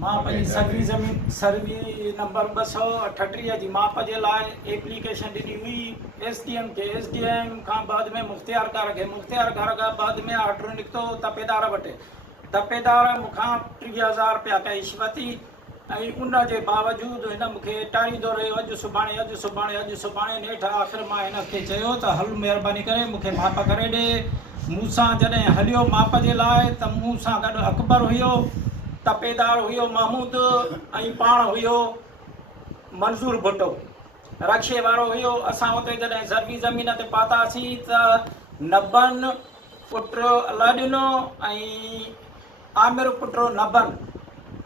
मां पंहिंजी सर्वी नंबर 238 जी माप जे लाइ एप्लीकेशन ॾिनी हुई SDM खे। SDM खां बाद में मुख़्तियार कार खां बाद में ऑर्डर निकितो तपेदार वटि। तपेदार मूंखां 30,000 रुपया कैश वरिती ऐं उन जे बावजूदि हिन मूंखे टारींदो रहियो अॼु सुभाणे नेठि आख़िर मां हिन खे चयो त हल महिरबानी करे मूंखे माप करे ॾे। मूंसां जॾहिं हलियो माप जे लाइ त मूंसां गॾु अकबर हुयो, तपेदार हुयो महमूद ऐं पाण हुयो मंज़ूर भुट्टो रक्शे वारो हुयो। असां हुते जॾहिं सर्वी ज़मीन ते पहुतासीं त नबन पुट अलादीनो ऐं आमिर पुट नबन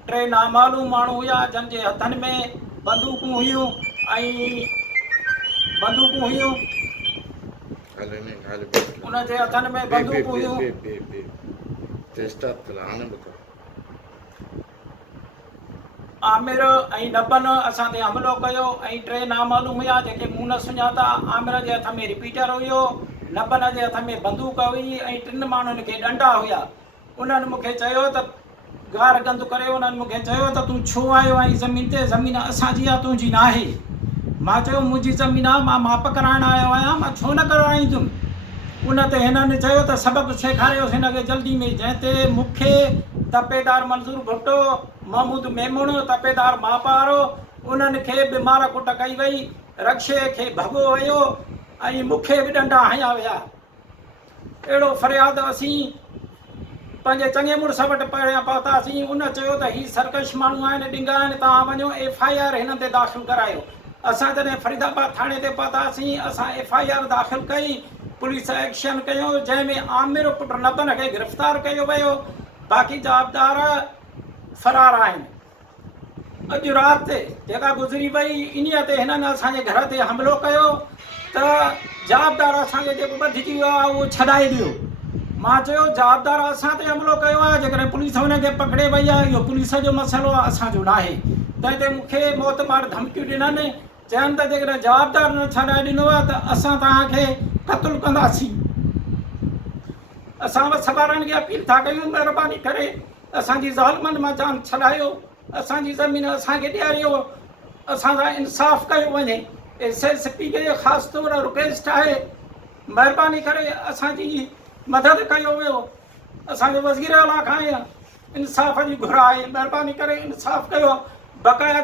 टे नामालूम माण्हू हुया जंहिंजे हथनि में बंदूकूं हुयूं उनजे हथनि में बंदूकूं हुयूं। आमिर ऐं नबन असां ते हमिलो कयो ऐं टे नामालूम हुया जेके मूं न सुञाता। आमिर जे हथ में रिपीटर हुयो, नबन जे हथ में बंदूक हुई ऐं टिनि माण्हुनि खे डंडा हुया। उन्हनि मूंखे चयो त गार गंद करे उन्हनि मूंखे चयो त तूं छो आयो आई ज़मीन ते? ज़मीन असांजी आहे, तुंहिंजी न आहे। मां चयो मुंहिंजी ज़मीन आहे, मां माप कराइण आयो आहियां, मां छो न कराईंदुमि। उन ते हिननि चयो त सबक़ु सेखारियोसि हिनखे जल्दी में, जंहिं ते मूंखे तपेदार मंज़ूर भुट्टो, महमूद मेमूण तपेदार मापारो उन्हनि खे बीमार कुट कई वई, रक्शे खे भॻो वियो ऐं मूंखे बि डंडा हया विया। अहिड़ो फ़रियाद असीं पंहिंजे चङे मुड़ुस वटि पहिरियां पहुतासीं। उन चयो त हीअ सरकश माण्हू आहिनि, ॾिंगा आहिनि, तव्हां वञो FIR हिन ते दाख़िल करायो। असां जॾहिं फरीदाबाद थाणे ते पहुतासीं असां FIR दाख़िल कई, पुलिस एक्शन कयो जंहिंमें आमिर पुट नबन खे गिरफ़्तार कयो वियो। बाक़ी जाबदार फ़रार आहिनि। अॼु राति जेका गुज़री वई इन्हीअ ते हिननि असांजे घर ते हमिलो कयो त जाबदार असांखे जेको ॿधिजी वियो आहे उहो छॾाए ॾियो। मां चयो जाबदार असां ते हमिलो कयो आहे, जेकॾहिं पुलिस हुनखे पकिड़े वई आहे इहो पुलिस जो मसइलो आहे, असांजो न आहे। तंहिं ते मूंखे मौतमार धमकियूं ॾिननि, चयनि त जेकॾहिं जाबदार न छॾाए ॾिनो आहे त असां तव्हांखे क़तलु कंदासीं। असां बसि वारनि खे अपील था कयूं, महिरबानी करे असांजी ज़ालिमनि मां जान छॾायो, असांजी ज़मीन असांखे ॾियारियो, असांजा इंसाफ़ कयो वञे। SSP खे ख़ासि तौरु रिक्वेस्ट आहे, महिरबानी करे असांजी मदद कयो वियो। असांजे वज़ीर आला खां इंसाफ़ जी घुर आहे, महिरबानी करे इंसाफ़ कयो। बक़ाया